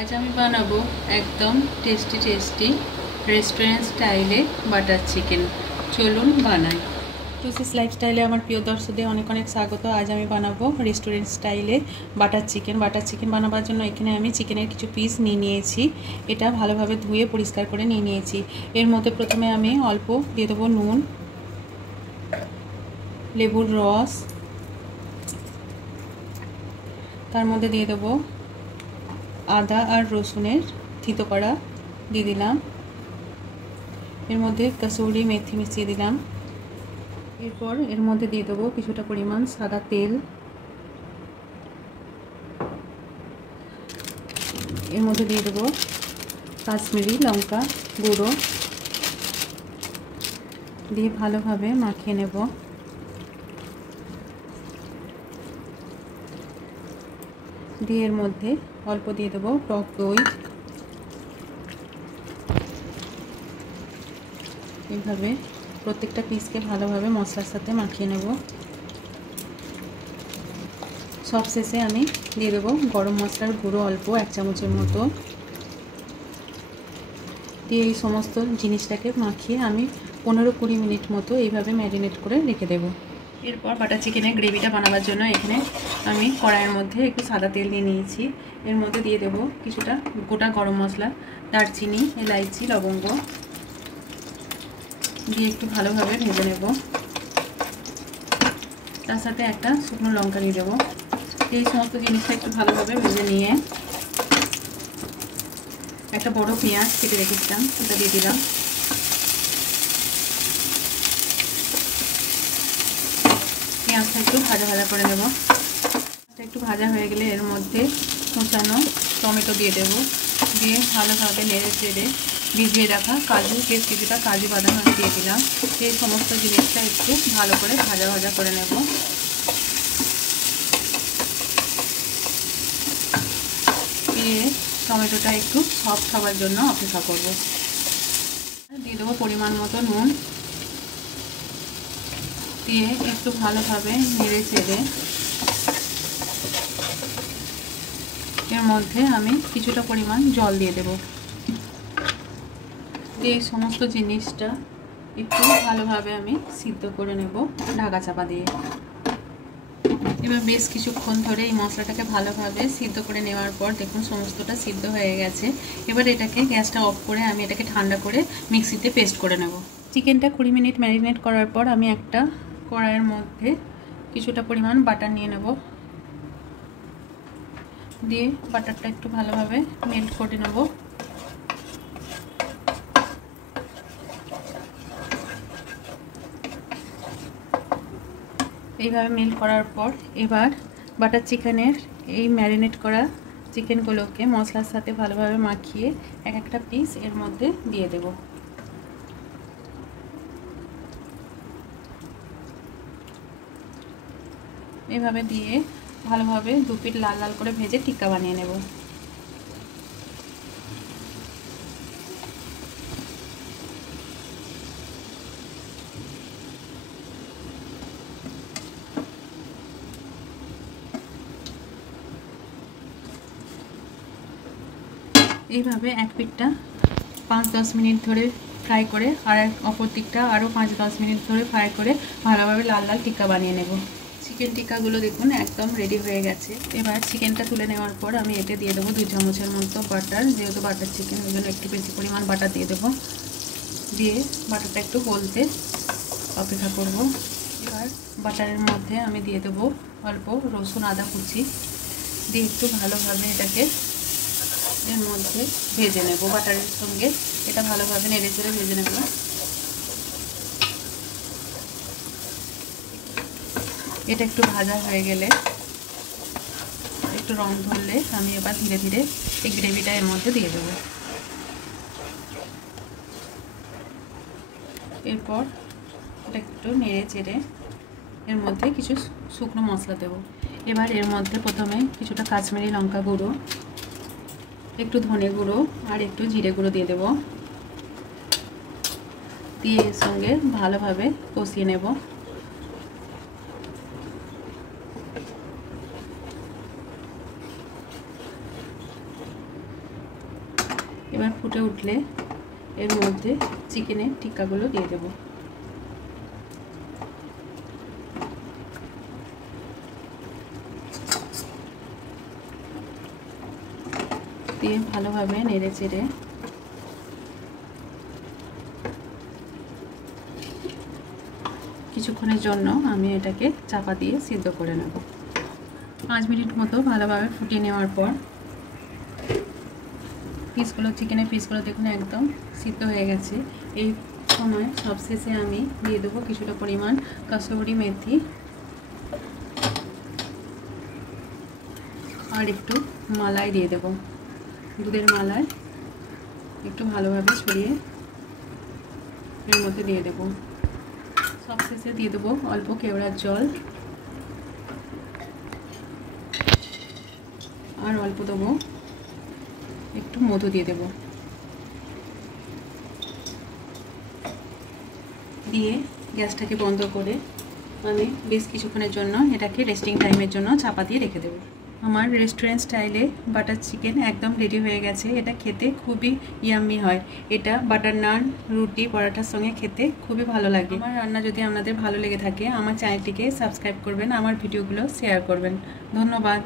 आज আমি বানাবো একদম টেস্টি রেস্টুরেন্ট স্টাইলে বাটার চিকেন। চলুন বানাই। টুসিস লাইফস্টাইলে আমার প্রিয় দর্শকদের অনেক অনেক স্বাগত। আজ আমি বানাবো রেস্টুরেন্ট স্টাইলে বাটার চিকেন বানাবার জন্য এখানে আমি চিকেনের কিছু পিস নিয়েছি। এটা ভালোভাবে ধুয়ে পরিষ্কার করে নিয়েছি। এর মধ্যে প্রথমে আমি অল্প দিয়ে দেবো নুন, লেবুর রস, তার মধ্যে দিয়ে দেবো আদা আর রসুনের থিতো করা দিয়ে দিলাম। এর মধ্যে কসুরি মেথি মিশিয়ে দিলাম। এরপর এর মধ্যে দিয়ে দেবো কিছুটা পরিমাণ সাদা তেল। এর মধ্যে দিয়ে দেবো কাশ্মীরি লঙ্কা গুঁড়ো দিয়ে ভালোভাবে মাখিয়ে নেব। দিয়ে এর মধ্যে অল্প দিয়ে দেবো টক দই। এইভাবে প্রত্যেকটা পিসকে ভালোভাবে মশলার সাথে মাখিয়ে নেব। সবশেষে আমি দিয়ে দেবো গরম মশলার গুঁড়ো অল্প 1 চামচের মতো দিয়ে এই সমস্ত জিনিসটাকে মাখিয়ে আমি 15-20 মিনিট মতো এইভাবে ম্যারিনেট করে রেখে দেব। এরপর বাটার চিকেনের গ্রেভিটা বানাবার জন্য এখানে আমি কড়াইয়ের মধ্যে একটু সাদা তেল নিয়ে নিয়েছি। এর মধ্যে দিয়ে দেব কিছুটা গোটা গরম মশলা, দারচিনি, এলাইচি, লবঙ্গ দিয়ে একটু ভালোভাবে ভেজে নেব। তার সাথে একটা শুকনো লঙ্কা দিয়ে দেবো। এই সমস্ত জিনিসটা একটু ভালোভাবে ভেজে নিয়ে একটা বড় পেঁয়াজ কেটে রেখেছিলাম, সেটা দিয়ে দিলাম। পেঁয়াজটা একটু ভাজা করে নেব। একটু ভাজা হয়ে গেলে এর মধ্যে কুচানো টমেটো দিয়ে দেবো। দিয়ে ভালোভাবে নেড়ে চেড়ে ভিজিয়ে রাখা কাজু, বেশ কিছুটা কাজু বাদাম আমি দিয়ে দিলাম। এই সমস্ত জিনিসটা একটু ভালো করে ভাজা করে নেব। দিয়ে টমেটোটা একটু সফট হওয়ার জন্য অপেক্ষা করব। দিয়ে দেবো পরিমাণ মতো নুন দিয়ে একটু ভালোভাবে নেড়ে চেড়ে এর মধ্যে আমি কিছুটা পরিমাণ জল দিয়ে দেব। দিয়ে এই সমস্ত জিনিসটা একটু ভালোভাবে আমি সিদ্ধ করে নেব ঢাকা চাপা দিয়ে। এবার বেশ কিছুক্ষণ ধরে এই মশলাটাকে ভালোভাবে সিদ্ধ করে নেওয়ার পর দেখুন সমস্তটা সিদ্ধ হয়ে গেছে। এবার এটাকে গ্যাসটা অফ করে আমি এটাকে ঠান্ডা করে মিক্সিতে পেস্ট করে নেব। চিকেনটা 20 মিনিট ম্যারিনেট করার পর আমি একটা কড়াইয়ের মধ্যে কিছুটা পরিমাণ বাটার নিয়ে নেব। দিয়ে বাটারটা একটু ভালোভাবে মেল্ট করে নেব। এইভাবে মেল্ট করার পর এবার বাটার চিকেনের এই ম্যারিনেট করা চিকেনগুলোকে মশলার সাথে ভালোভাবে মাখিয়ে একটা পিস এর মধ্যে দিয়ে দেব। এভাবে দিয়ে ভালোভাবে 2 পিঠ লাল করে ভেজে টিক্কা বানিয়ে নেব। এইভাবে এক পিঠটা 5-10 মিনিট ধরে ফ্রাই করে আর অপর দিকটা আরও 5-10 মিনিট ধরে ফ্রাই করে ভালোভাবে লাল টিক্কা বানিয়ে নেব। চিকেন টিক্কাগুলো দেখুন একদম রেডি হয়ে গেছে। এবার চিকেনটা তুলে নেওয়ার পর আমি এতে দিয়ে দেবো 2 চামচের মতো বাটার। যেহেতু বাটার চিকেন ওই জন্য একটু বেশি পরিমাণ বাটার দিয়ে দেবো। দিয়ে বাটারটা একটু গলতে অপেক্ষা করব। এবার বাটারের মধ্যে আমি দিয়ে দেবো অল্প রসুন আদা কুচি দিয়ে একটু ভালোভাবে এটাকে এর মধ্যে ভেজে নেব। বাটারের সঙ্গে এটা ভালোভাবে নেড়ে চেড়ে ভেজে নেব। এটা একটু ভাজা হয়ে গেলে একটু রং ধরলে আমি এবার ধীরে ধীরে এই গ্রেভিটা এর মধ্যে দিয়ে দেব। এরপর এটা একটু নেড়ে চেড়ে এর মধ্যে কিছু শুকনো মশলা দেব। এবার এর মধ্যে প্রথমে কিছুটা কাশ্মীরি লঙ্কা গুঁড়ো, একটু ধনে গুঁড়ো আর একটু জিরে গুঁড়ো দিয়ে দেব। দিয়ে এর সঙ্গে ভালোভাবে কষিয়ে নেব। ফুটে উঠলে এর মধ্যে চিকেনের টিক্কাগুলো দিয়ে দেব। দিয়ে ভালোভাবে নেড়ে চেড়ে কিছুক্ষণের জন্য আমি এটাকে চাপা দিয়ে সিদ্ধ করে নেব। 5 মিনিট মতো ভালোভাবে ফুটিয়ে নেওয়ার পর চিকেনের পিসগুলো দেখুন একদম সিদ্ধ হয়ে গেছে। এই সময় সবশেষে আমি দিয়ে দেবো কিছুটা পরিমাণ কসুরি মেথি আর একটু মালাই দিয়ে দেব। দুধের মালাই একটু ভালোভাবে ছড়িয়ে এর মধ্যে দিয়ে দেব। সবশেষে দিয়ে দেবো অল্প কেওড়ার জল আর অল্প দেবো একটু মধু দিয়ে দেব। দিয়ে গ্যাসটাকে বন্ধ করে আমি বেশ কিছুক্ষণের জন্য এটাকে রেস্টিং টাইমের জন্য চাপা দিয়ে রেখে দেব। আমার রেস্টুরেন্ট স্টাইলে বাটার চিকেন একদম রেডি হয়ে গেছে। এটা খেতে খুবই ইয়াম্মি হয়। এটা বাটার নান, রুটি, পরোটার সঙ্গে খেতে খুবই ভালো লাগে। আমার রান্না যদি আপনাদের ভালো লেগে থাকে আমার চ্যানেলটিকে সাবস্ক্রাইব করবেন, আমার ভিডিওগুলো শেয়ার করবেন। ধন্যবাদ।